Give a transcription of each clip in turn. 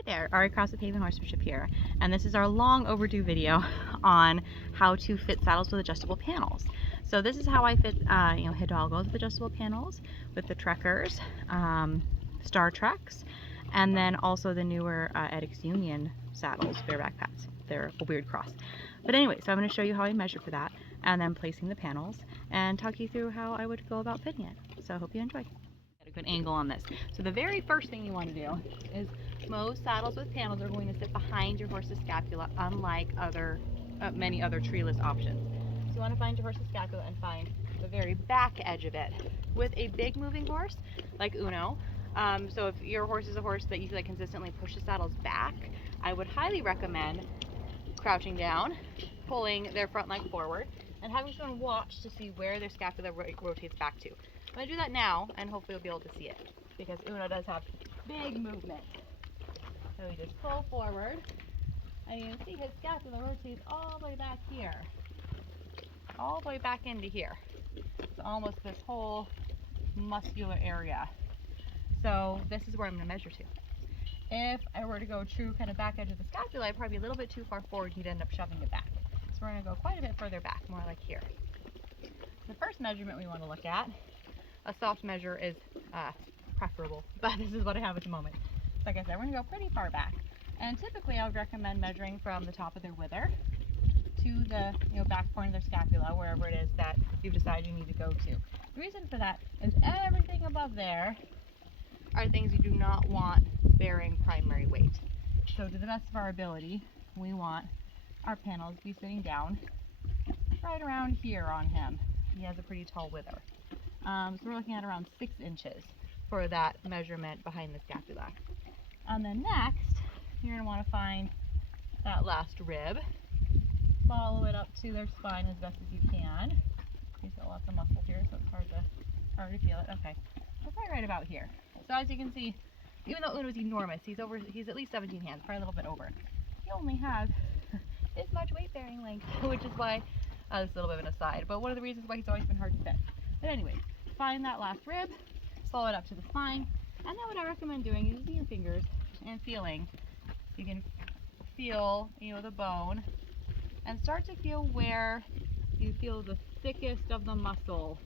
Hi there, Ari Cross with Haven Horsemanship here, and this is our long overdue video on how to fit saddles with adjustable panels. So this is how I fit, Hidalgos with adjustable panels, with the Trekkers, Star Treks, and then also the newer Edix Union saddles, bareback pads. They're a weird cross. But anyway, so I'm going to show you how I measure for that, and then placing the panels, and talk you through how I would go about fitting it. So I hope you enjoy. Get a good angle on this. So the very first thing you want to do is most saddles with panels are going to sit behind your horse's scapula, unlike many other treeless options. So you want to find your horse's scapula and find the very back edge of it. With a big moving horse like Uno, so if your horse is a horse that you feel like consistently pushes saddles back, I would highly recommend crouching down, pulling their front leg forward, and having someone watch to see where their scapula rotates back to. I'm going to do that now, and hopefully you'll be able to see it, because Uno does have big movement. So we just pull forward, and you can see his scapula rotates all the way back here. All the way back into here. It's almost this whole muscular area. So this is where I'm going to measure to. If I were to go true kind of back edge of the scapula, I'd probably be a little bit too far forward and you'd end up shoving it back. So we're going to go quite a bit further back, more like here. The first measurement we want to look at, a soft measure is preferable, but this is what I have at the moment. Like I said, we're going to go pretty far back. And typically I would recommend measuring from the top of their wither to the back point of their scapula, wherever it is that you've decided you need to go to. The reason for that is everything above there are things you do not want bearing primary weight. So to the best of our ability, we want our panels to be sitting down right around here on him. He has a pretty tall wither. So we're looking at around 6 inches for that measurement behind the scapula. And then next, you're going to want to find that last rib. Follow it up to their spine as best as you can. He's got lots of muscle here, so it's hard to feel it. Okay, so probably right about here. So as you can see, even though Uno's enormous, he's at least 17 hands, probably a little bit over. He only has this much weight bearing length, which is why, this is a little bit of an aside, but one of the reasons why he's always been hard to fit. But anyway, find that last rib, follow it up to the spine, and then what I recommend doing is using your fingers and feeling. You can feel, the bone, and start to feel where you feel the thickest of the muscle,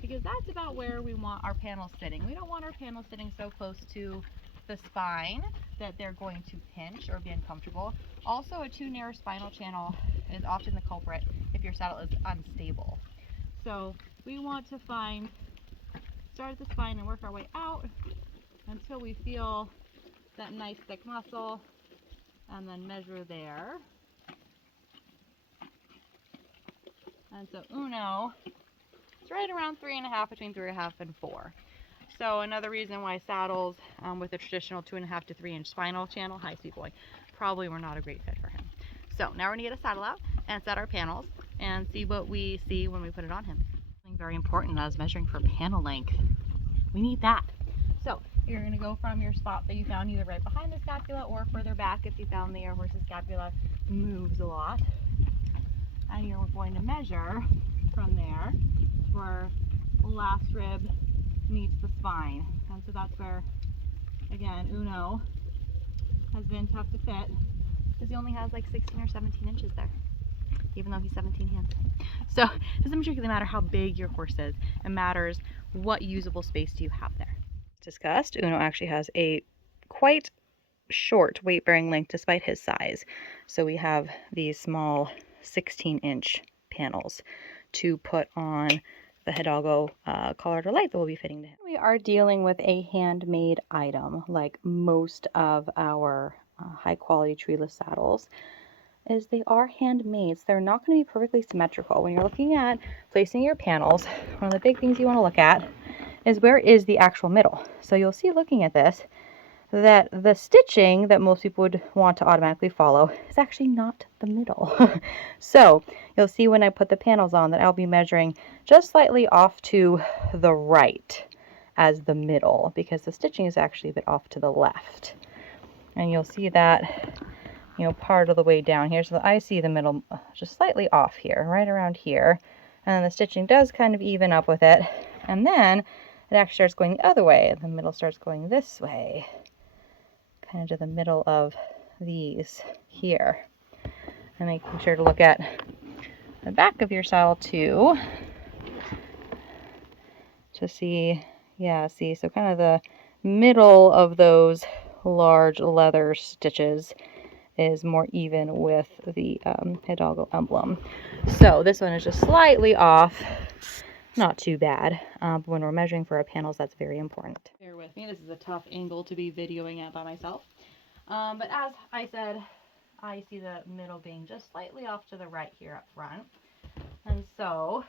because that's about where we want our panels sitting. We don't want our panels sitting so close to the spine that they're going to pinch or be uncomfortable. Also, a too narrow spinal channel is often the culprit if your saddle is unstable. So we want to start at the spine and work our way out until we feel that nice thick muscle, and then measure there. And so Uno, it's right around 3.5, between 3.5 and 4. So another reason why saddles with a traditional 2.5 to 3 inch spinal channel, high speed boy, probably were not a great fit for him. So now we're going to get a saddle out and set our panels and see what we see when we put it on him. Something very important as measuring for panel length. We need that. So you're going to go from your spot that you found either right behind the scapula or further back if you found the horse's scapula moves a lot. And you're going to measure from there where the last rib meets the spine. And so that's where, again, Uno has been tough to fit because he only has like 16 or 17 inches there, even though he's 17 hands. So it doesn't particularly matter how big your horse is. It matters what usable space do you have there. Discussed, Uno actually has a quite short weight-bearing length despite his size. So we have these small 16-inch panels to put on the Hidalgo Colorado Light that will be fitting to him. We are dealing with a handmade item, like most of our high-quality treeless saddles, is they are handmade. So they're not going to be perfectly symmetrical. When you're looking at placing your panels, one of the big things you want to look at is where is the actual middle. So you'll see, looking at this, that the stitching that most people would want to automatically follow is actually not the middle. So you'll see when I put the panels on that I'll be measuring just slightly off to the right as the middle, because the stitching is actually a bit off to the left. And you'll see that, part of the way down here. So I see the middle just slightly off here, right around here. And then the stitching does kind of even up with it. And then it actually starts going the other way. The middle starts going this way. kind of to the middle of these here. And making sure to look at the back of your saddle too to see, yeah, see, so kind of the middle of those large leather stitches is more even with the Hidalgo emblem. So this one is just slightly off, not too bad, but when we're measuring for our panels, that's very important. Bear with me, this is a tough angle to be videoing at by myself. But as I said, I see the middle being just slightly off to the right here up front. And so,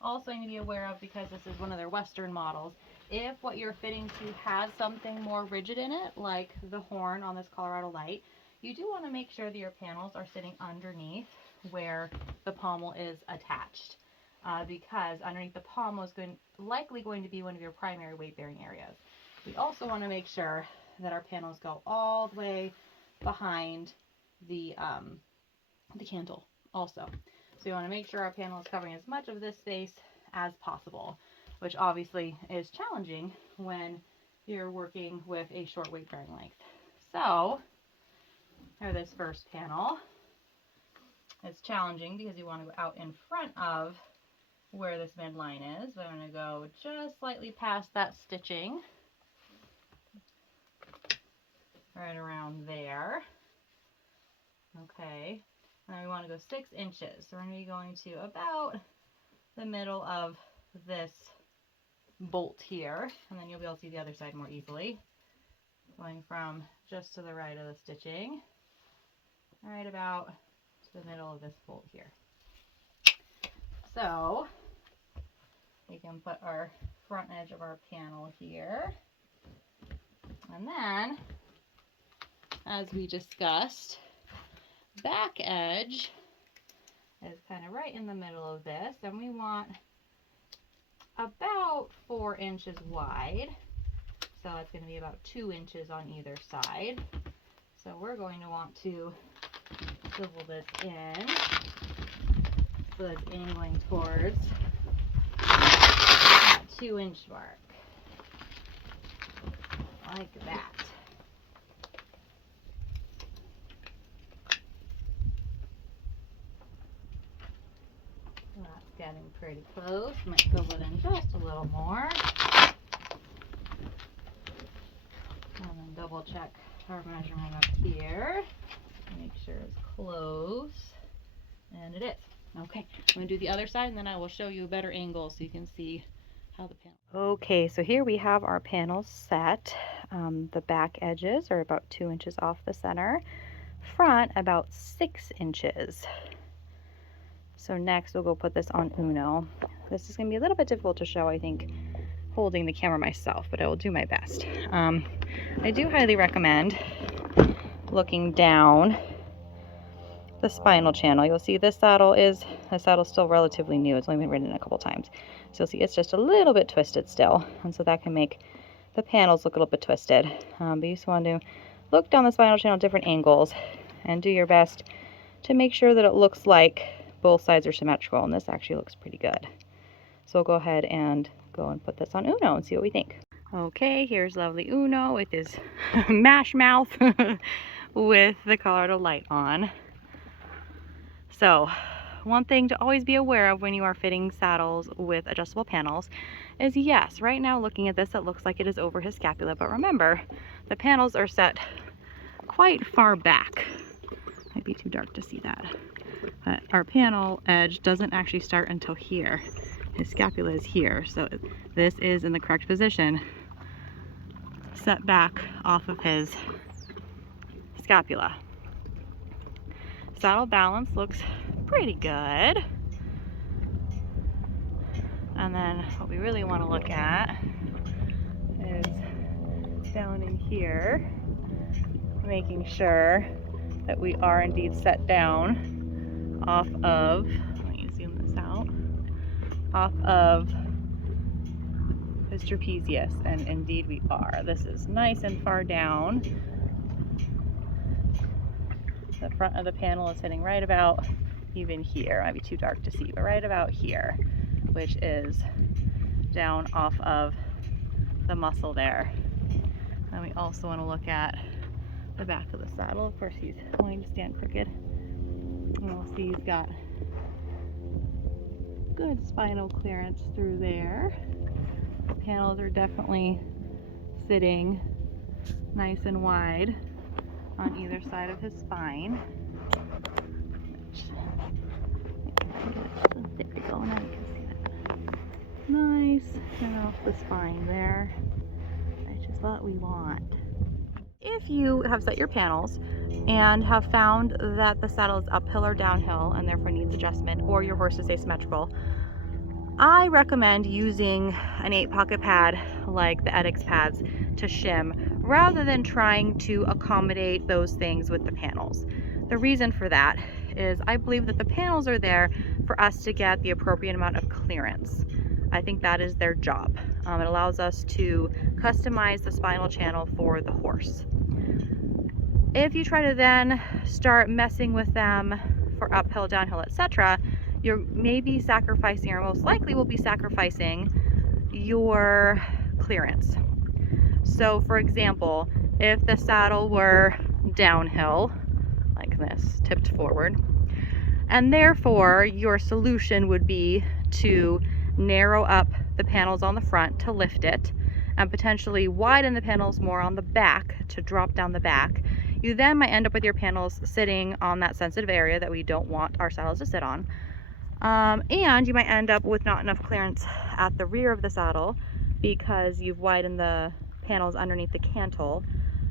also need to be aware of, because this is one of their Western models, if what you're fitting to has something more rigid in it, like the horn on this Colorado Light, you do want to make sure that your panels are sitting underneath where the pommel is attached. Because underneath the pommel is likely going to be one of your primary weight-bearing areas. We also want to make sure that our panels go all the way behind the cantle also. So you want to make sure our panel is covering as much of this space as possible, which obviously is challenging when you're working with a short weight-bearing length. So, for this first panel, it's challenging because you want to go out in front of where this midline is. But I'm going to go just slightly past that stitching, right around there. Okay, and then we want to go 6 inches. So we're going to be going to about the middle of this bolt here, and then you'll be able to see the other side more easily. Going from just to the right of the stitching, right about to the middle of this bolt here. So we can put our front edge of our panel here, and then, as we discussed, back edge is kind of right in the middle of this, and we want about 4 inches wide. So it's going to be about 2 inches on either side. So we're going to want to swivel this in so it's angling towards that 2-inch mark, like that. That's getting pretty close. Might fill it in just a little more. And then double check our measurement up here. Make sure it's close. And it is. Okay, I'm going to do the other side, and then I will show you a better angle so you can see how the panel. Okay, so here we have our panels set. The back edges are about 2 inches off the center. Front about 6 inches. So next we'll go put this on Uno. This is going to be a little bit difficult to show, I think, holding the camera myself, but I will do my best. I do highly recommend looking down the spinal channel. You'll see the saddle's still relatively new. It's only been ridden a couple times. So you'll see it's just a little bit twisted still. And so that can make the panels look a little bit twisted. But you just want to look down the spinal channel at different angles and do your best to make sure that it looks like both sides are symmetrical. And this actually looks pretty good. So we'll go ahead and go and put this on Uno and see what we think. Okay, here's lovely Uno with his mash mouth with the Colorado Light on. So, one thing to always be aware of when you are fitting saddles with adjustable panels is, yes, right now looking at this, it looks like it is over his scapula, but remember, the panels are set quite far back. Might be too dark to see that. But our panel edge doesn't actually start until here. His scapula is here, so this is in the correct position, set back off of his scapula. Saddle balance looks pretty good. And then what we really want to look at is down in here, making sure that we are indeed set down off of, let me zoom this out, off of his trapezius, and indeed we are. This is nice and far down. The front of the panel is sitting right about even here. Might be too dark to see, but right about here, which is down off of the muscle there. And we also want to look at the back of the saddle. Of course, he's going to stand crooked. And we'll see he's got good spinal clearance through there. The panels are definitely sitting nice and wide on either side of his spine. There we go, now you can see that. Nice, turn off the spine there. Which is what we want. If you have set your panels and have found that the saddle is uphill or downhill and therefore needs adjustment, or your horse is asymmetrical, I recommend using an 8-pocket pad like the Edix pads to shim rather than trying to accommodate those things with the panels. The reason for that is I believe that the panels are there for us to get the appropriate amount of clearance. I think that is their job. It allows us to customize the spinal channel for the horse. If you try to then start messing with them for uphill, downhill, etc., you're maybe sacrificing, or most likely will be sacrificing, your clearance. So for example, if the saddle were downhill, like this, tipped forward, and therefore your solution would be to narrow up the panels on the front to lift it, and potentially widen the panels more on the back to drop down the back, you then might end up with your panels sitting on that sensitive area that we don't want our saddles to sit on. And you might end up with not enough clearance at the rear of the saddle because you've widened the panels underneath the cantle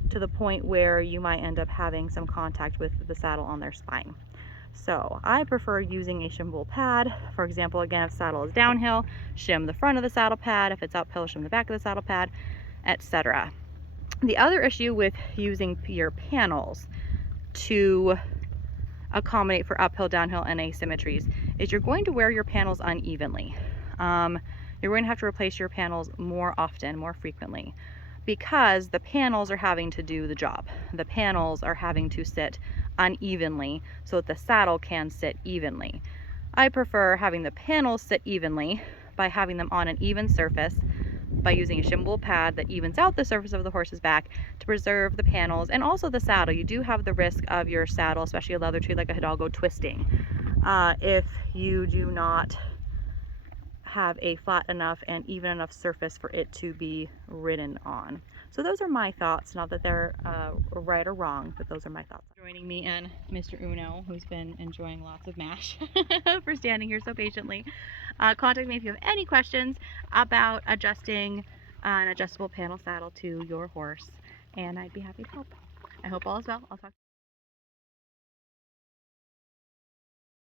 to the point where you might end up having some contact with the saddle on their spine. So I prefer using a shimmable pad. For example, again, if saddle is downhill, shim the front of the saddle pad. If it's uphill, shim the back of the saddle pad, etc. The other issue with using your panels to accommodate for uphill, downhill, and asymmetries is you're going to wear your panels unevenly. You're going to have to replace your panels more often, more frequently, because the panels are having to do the job. The panels are having to sit unevenly so that the saddle can sit evenly. I prefer having the panels sit evenly by having them on an even surface, by using a shimmable pad that evens out the surface of the horse's back to preserve the panels and also the saddle. You do have the risk of your saddle, especially a leather tree like a Hidalgo, twisting if you do not have a flat enough and even enough surface for it to be ridden on. So those are my thoughts, not that they're right or wrong, but those are my thoughts. Joining me and Mr. Uno, who's been enjoying lots of MASH for standing here so patiently. Contact me if you have any questions about adjusting an adjustable panel saddle to your horse, and I'd be happy to help. I hope all is well. I'll talk to you.